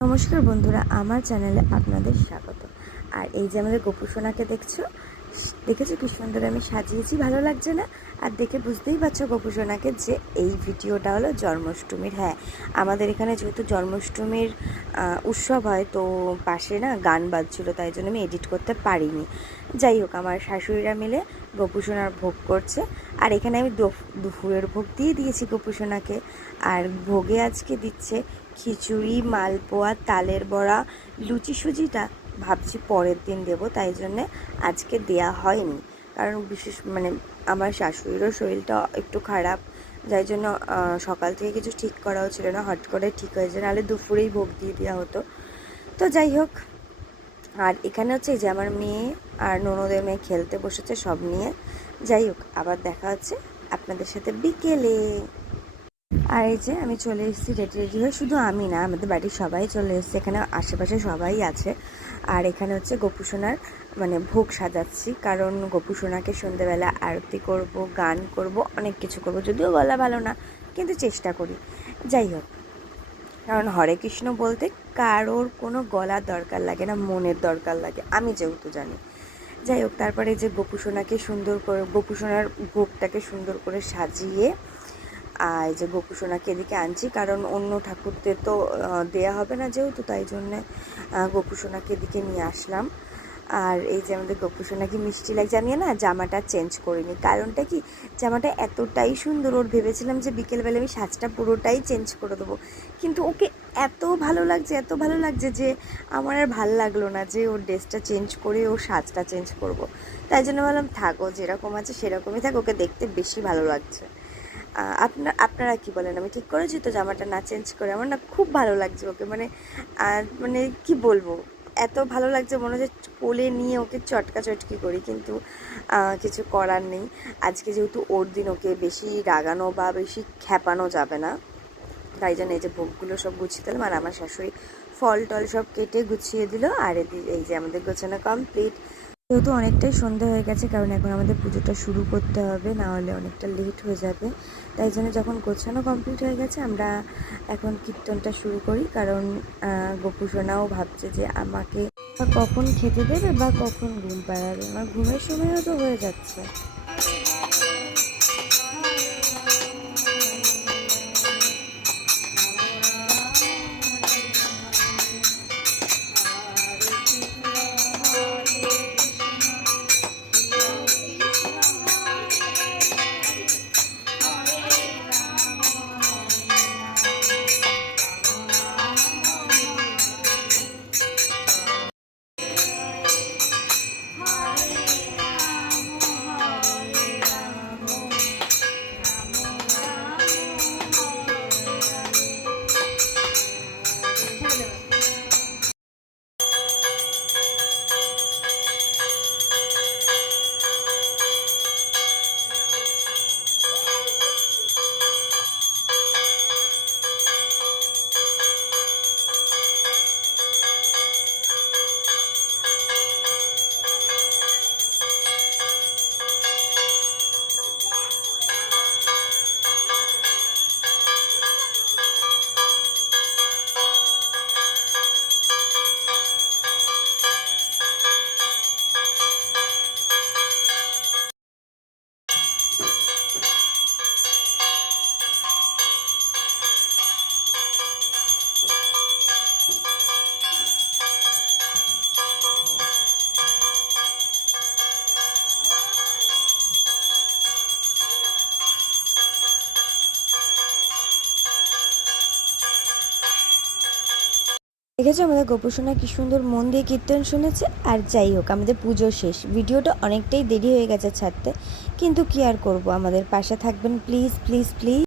নমস্কার বন্ধুরা আমার চ্যানেলে আপনাদের স্বাগত। আর এই যে আমাদের গোপুসোনাকে দেখছ দেখেছ কি সুন্দর আমি সাজিয়েছি, ভালো লাগছে না? আর দেখে বুঝতেই পারছ গোপুসোনাকে যে এই ভিডিওটা হলো জন্মাষ্টমীর হ্যাঁ। আমাদের এখানে যেহেতু জন্মাষ্টমীর উৎসব হয়, তো পাশে না গান বাজছিল, তাই জন্য আমি এডিট করতে পারিনি। যাই হোক, আমার শাশুড়িরা মিলে গোপুসোনার ভোগ করছে। আর এখানে আমি দুপুরের ভোগ দিয়ে দিয়েছি গোপুসোনাকে আর ভোগে আজকে দিচ্ছে খিচুড়ি, মালপোয়া, তালের বড়া, লুচি সুজিটা। ভাবছি পরের দিন দেবো, তাই জন্যে আজকে দেয়া হয়নি। কারণ বিশেষ মানে আমার শাশুড়িরও শরীরটা একটু খারাপ, যাই জন্য সকাল থেকে কিছু ঠিক করাও ছিল না, হট করে ঠিক হয়েছে, নাহলে দুপুরেই ভোগ দিয়ে দেওয়া হতো। তো যাই হোক, আর এখানে হচ্ছে যে আমার মেয়ে আর ননদের মেয়ে খেলতে বসেছে সব নিয়ে। যাই হোক, আবার দেখা হচ্ছে আপনাদের সাথে বিকেলে। আর এই যে আমি চলে এসেছি রেডি রেডি হয়ে, শুধু আমি না, আমাদের বাড়ির সবাই চলে এসেছি, এখানে আশেপাশে সবাই আছে। আর এখানে হচ্ছে গোপুসোনার মানে ভোগ সাজাচ্ছি, কারণ গোপুসোনাকে সন্ধেবেলা আরতি করব, গান করব, অনেক কিছু করব, যদিও গলা ভালো না, কিন্তু চেষ্টা করি। যাই হোক, কারণ হরে কৃষ্ণ বলতে কারোর কোনো গলার দরকার লাগে না, মনের দরকার লাগে, আমি যেহেতু জানি। যাই হোক, তারপরে যে গোপুসোনাকে সুন্দর করে গোপুসোনার ভোগটাকে সুন্দর করে সাজিয়ে আর যে গোপুসোনাকে এদিকে আনছি, কারণ অন্য ঠাকুরদের তো দেয়া হবে না যেহেতু, তাই জন্যে গোপুসোনাকে এদিকে নিয়ে আসলাম। আর এই যে আমাদের গোপুসোনাকে মিষ্টি লাগছে আমি না জামাটা চেঞ্জ করিনি। কারণটা কি? জামাটা এতটাই সুন্দর, ওর ভেবেছিলাম যে বিকেলবেলা আমি সাজটা পুরোটাই চেঞ্জ করে দেবো। কিন্তু ওকে এত ভালো লাগছে, এত ভালো লাগছে যে আমার আর ভালো লাগল না যে ওর ড্রেসটা চেঞ্জ করে, ওর সাজটা চেঞ্জ করব। তাই জন্য ভাবলাম, থাকো, যেরকম আছে সেরকমই থাক, ওকে দেখতে বেশি ভালো লাগছে। আপনার আপনারা কি বলেন? আমি ঠিক করেছি তো জামাটা না চেঞ্জ করে? আমার না খুব ভালো লাগছে ওকে। মানে আর মানে কি বলব? এত ভালো লাগছে মনে হচ্ছে কোলে নিয়ে ওকে চটকা চটকি করি, কিন্তু কিছু করার নেই। আজকে যেহেতু ওর দিন ওকে বেশি রাগানো বা বেশি খ্যাপানো যাবে না, তাই জন্য এই যে ভোগগুলো সব গুছিয়ে দিলাম। আর আমার শাশুড়ি ফল টল সব কেটে গুছিয়ে দিল। আর এই যে আমাদের গোছানো কমপ্লিট যেহেতু অনেকটাই সন্ধে হয়ে গেছে, কারণ এখন আমাদের পুজোটা শুরু করতে হবে, না হলে অনেকটা লেট হয়ে যাবে। তাই জন্য যখন গোছানো কমপ্লিট হয়ে গেছে, আমরা এখন কীর্তনটা শুরু করি। কারণ গোপুসোনাও ভাবছে যে আমাকে কখন খেতে দেবে বা কখন ঘুম পাড়াবে। আমার ঘুমের সময়ও তো হয়ে যাচ্ছে। Bye. দেখেছ আমাদের গোপসোনা কি সুন্দর মন দিয়ে কীর্তন শুনেছে? আর যাই হোক, আমাদের পুজো শেষ। ভিডিওটা অনেকটাই দেরি হয়ে গেছে ছাড়তে। কিন্তু কি আর করব? আমাদের পাশে থাকবেন প্লিজ প্লিজ প্লিজ